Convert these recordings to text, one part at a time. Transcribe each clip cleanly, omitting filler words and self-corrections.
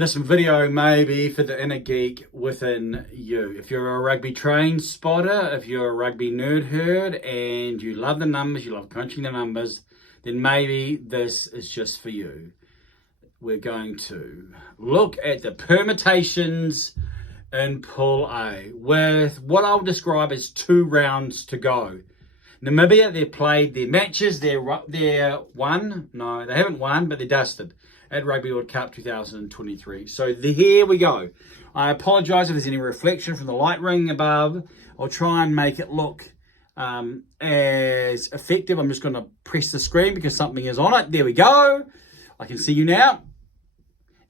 this video may be for the inner geek within you. If you're a rugby trained spotter, if you're a rugby nerd herd and you love the numbers, you love crunching the numbers, then maybe this is just for you. We're going to look at the permutations in Pool A with what I'll describe as 2 rounds to go. Namibia, they've played their matches, they're won. No, they haven't won, but they're dusted at Rugby World Cup 2023. So here we go. I apologise if there's any reflection from the light ring above. I'll try and make it look as effective. I'm just going to press the screen because something is on it. There we go. I can see you now.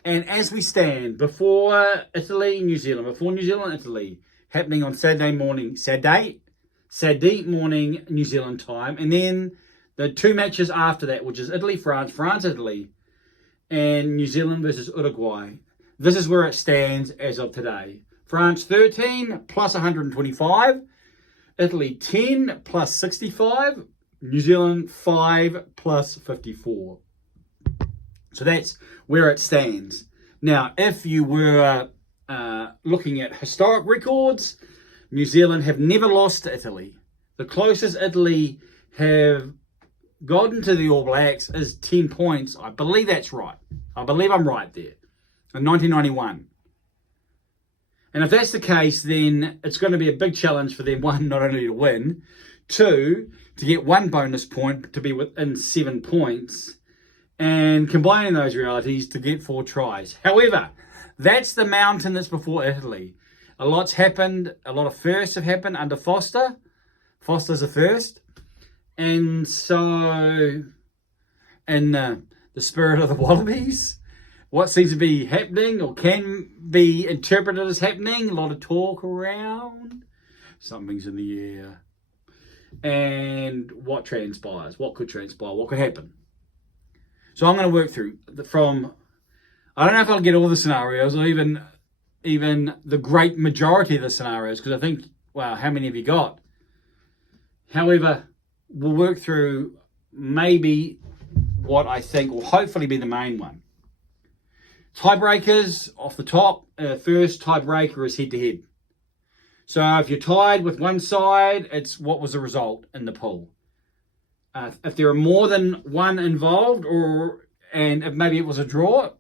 And as we stand before Italy, New Zealand, Italy, happening on Saturday morning, New Zealand time, and then the 2 matches after that, which is Italy, France, Italy, and New Zealand versus Uruguay. This is where it stands as of today. France 13 plus 125, Italy 10 plus 65, New Zealand 5 plus 54. So that's where it stands. Now, if you were looking at historic records, New Zealand have never lost to Italy. The closest Italy have gotten to the All Blacks is 10 points. I believe that's right. I believe I'm right there. In 1991. And if that's the case, then it's going to be a big challenge for them, 1, not only to win, 2, to get 1 bonus point to be within 7 points, and combining those realities to get 4 tries. However, that's the mountain that's before Italy. A lot's happened. A lot of firsts have happened under Foster. Foster's a first. And so, in the spirit of the Wallabies, what seems to be happening or can be interpreted as happening, a lot of talk around, something's in the air. And what transpires, what could transpire, what could happen. So I'm going to work through from, I don't know if I'll get all the scenarios or even the great majority of the scenarios, because I think, wow, how many have you got? However, we'll work through maybe what I think will hopefully be the main one. Tiebreakers off the top. First tiebreaker is head-to-head. So if you're tied with one side, it's what was the result in the pool. If there are more than one involved, and if maybe it was a draw,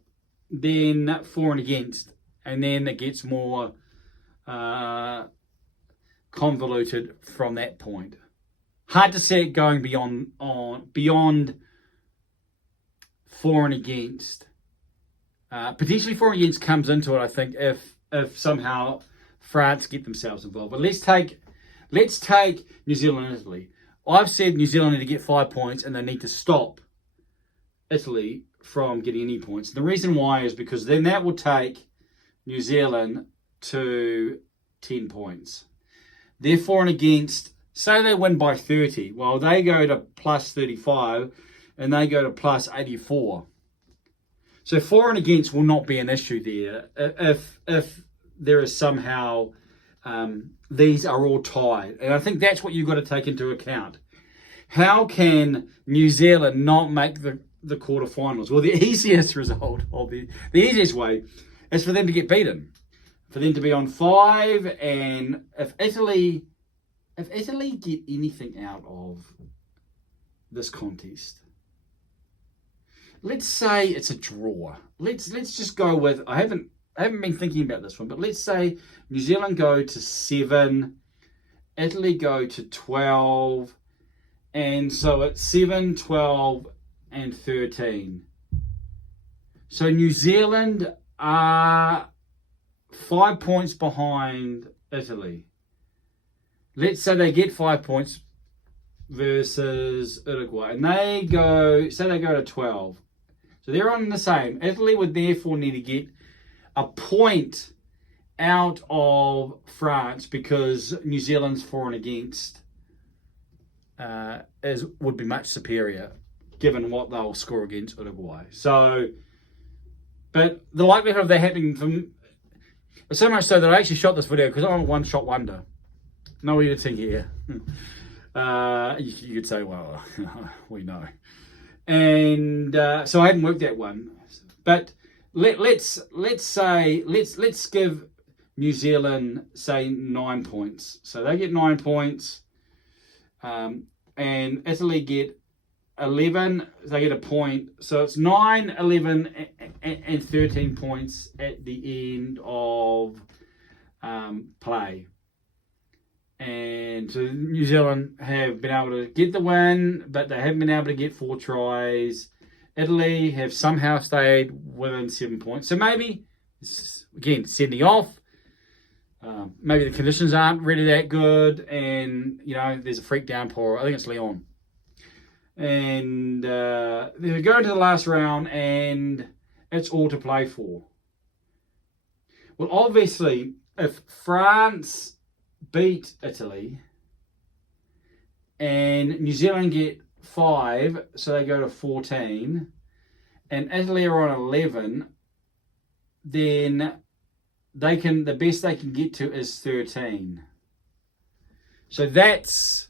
then for and against. And then it gets more convoluted from that point. Hard to see it going beyond for and against. Potentially for and against comes into it, I think, if somehow France get themselves involved. But let's take New Zealand and Italy. I've said New Zealand need to get 5 points and they need to stop Italy from getting any points. The reason why is because then that will take New Zealand to 10 points. They're for and against, say they win by 30. Well, they go to plus 35 and they go to plus 84. So for and against will not be an issue there if there is somehow these are all tied. And I think that's what you've got to take into account. How can New Zealand not make the quarterfinals? Well, the easiest result, or the easiest way, is for them to get beaten. For them to be on 5, and if Italy get anything out of this contest, let's say it's a draw. Let's just go with, I haven't been thinking about this one, but let's say New Zealand go to 7, Italy go to 12, and so it's 7, 12, and 13. So New Zealand are 5 points behind Italy. Let's say they get 5 points versus Uruguay, and they go to 12. So they're on the same. Italy would therefore need to get a point out of France because New Zealand's for and against would be much superior given what they'll score against Uruguay. So, but the likelihood of that happening from so much so that I actually shot this video because I'm a one-shot wonder. No editing here. You could say, well, we know. And so I hadn't worked that one. But let's give New Zealand, say, 9 points. So they get 9 points, and Italy get 11. They get a point. So it's 9, 11, and 13 points at the end of play. And so New Zealand have been able to get the win, but they haven't been able to get 4 tries. Italy have somehow stayed within 7 points. So maybe, again, sending off. Maybe the conditions aren't really that good, and there's a freak downpour. I think it's Leon, and they're going to the last round, and it's all to play for. Well, obviously, if France beat Italy and New Zealand get 5, so they go to 14, and Italy are on 11, then the best they can get to is 13. So that's,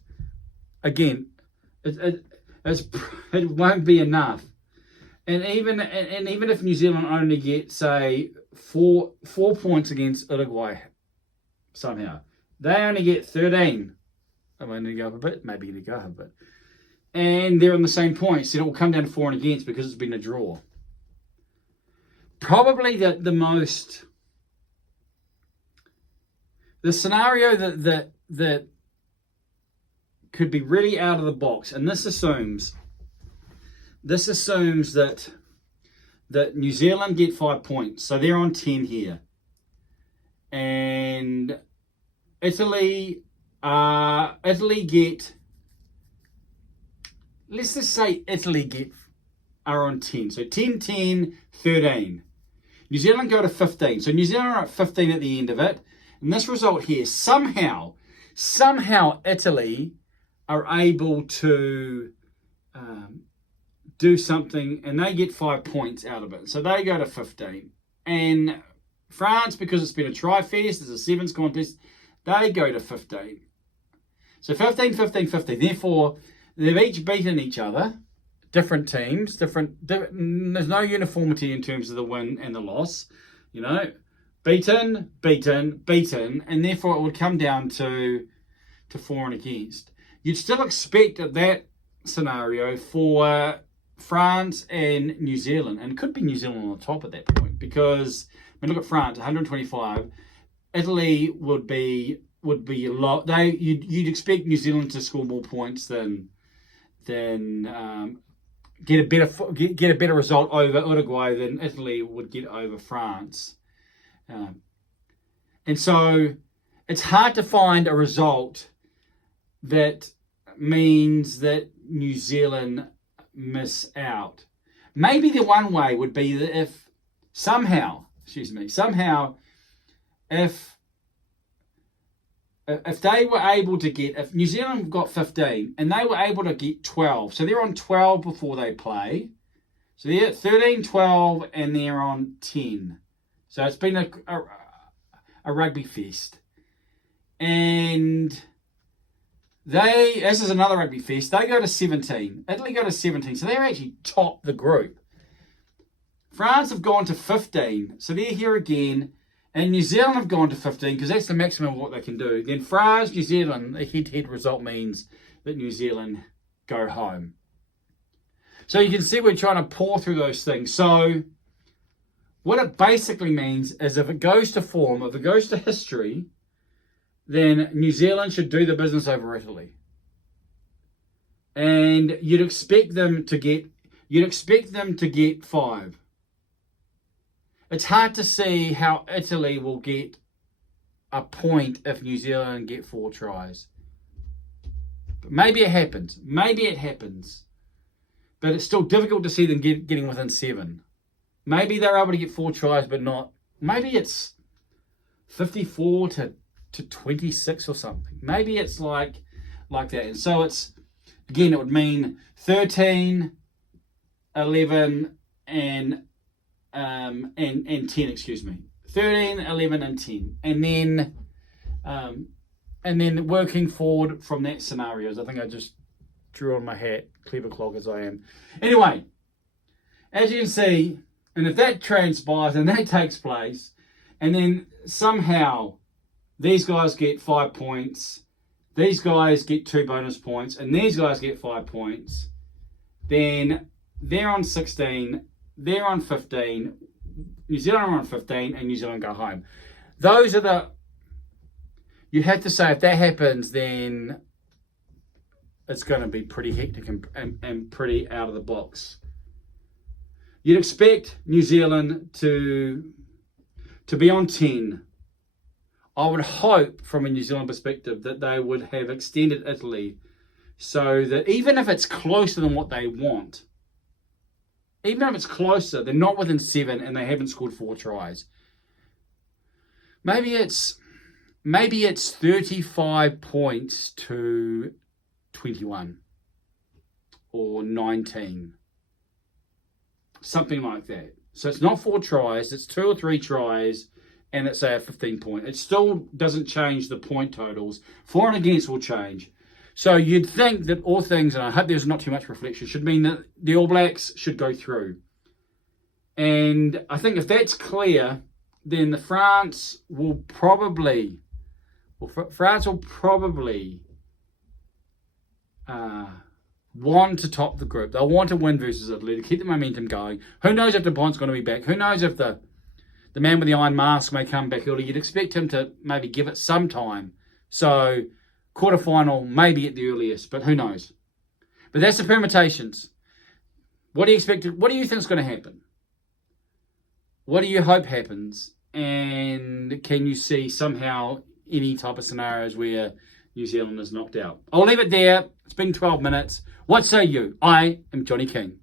again, it won't be enough. And even if New Zealand only get, say, 4 points against Uruguay somehow, they only get 13. I might need to go up a bit, maybe need to go up a bit. And they're on the same points, then it will come down to for and against because it's been a draw. Probably the scenario that could be really out of the box, and this assumes that New Zealand get 5 points, so they're on 10 here, and Italy get, let's just say Italy are on 10, so 10, 10, 13. New Zealand go to 15, so New Zealand are at 15 at the end of it. And this result here, somehow Italy are able to do something, and they get 5 points out of it. So they go to 15. And France, because it's been a tri-fest, it's a sevens contest, they go to 15. So 15, 15, 15. Therefore, they've each beaten each other, different teams, different there's no uniformity in terms of the win and the loss, Beaten, and therefore it would come down to for and against. You'd still expect at that scenario for France and New Zealand, and it could be New Zealand on the top at that point, because look at France, 125. Italy would be a lot. You'd expect New Zealand to score more points than get a better result over Uruguay than Italy would get over France. And so it's hard to find a result that means that New Zealand miss out. Maybe the one way would be that if somehow if they were able to get, if New Zealand got 15 and they were able to get 12, so they're on 12 before they play, so they're at 13, 12, and they're on 10. So it's been a rugby fest. And this is another rugby fest, they go to 17. Italy go to 17, so they're actually top the group. France have gone to 15, so they're here again. And New Zealand have gone to 15 because that's the maximum of what they can do. Then France, New Zealand, the head-to-head result means that New Zealand go home. So you can see we're trying to pour through those things. So what it basically means is if it goes to form, if it goes to history, then New Zealand should do the business over Italy. And you'd expect them to get 5. It's hard to see how Italy will get a point if New Zealand get 4 tries. But maybe it happens. But it's still difficult to see them getting within 7. Maybe they're able to get 4 tries, but not. Maybe it's 54 to 26 or something. Maybe it's like that. And so it's, again, it would mean 13, 11, and 10, excuse me. 13, 11, and 10. And then working forward from that scenarios. I think I just drew on my hat, clever clog as I am. Anyway, as you can see, And if that transpires and that takes place, and then somehow these guys get 5 points, these guys get 2 bonus points, and these guys get 5 points, then they're on 16, they're on 15, New Zealand are on 15, and New Zealand go home. Those are the... You have to say if that happens, then it's going to be pretty hectic and pretty out of the box. You'd expect New Zealand to be on 10. I would hope from a New Zealand perspective that they would have extended Italy so that even if it's closer than what they want, even if it's closer, they're not within 7 and they haven't scored 4 tries. Maybe it's 35 points to 21 or 19. Something like that. So it's not 4 tries, it's 2 or 3 tries, and it's a 15 point. It still doesn't change the point totals. For and against will change. So you'd think that all things, and I hope there's not too much reflection, should mean that the All Blacks should go through. And I think if that's clear, then France will probably want to top the group. They'll want to win versus Italy to keep the momentum going. Who knows if DuPont's going to be back? Who knows if the man with the iron mask may come back early? You'd expect him to maybe give it some time. So quarterfinal, maybe at the earliest, but who knows? But that's the permutations. What do you expect? What do you think is going to happen? What do you hope happens? And can you see somehow any type of scenarios where New Zealand is knocked out? I'll leave it there. It's been 12 minutes. What say you? I am Johnny King.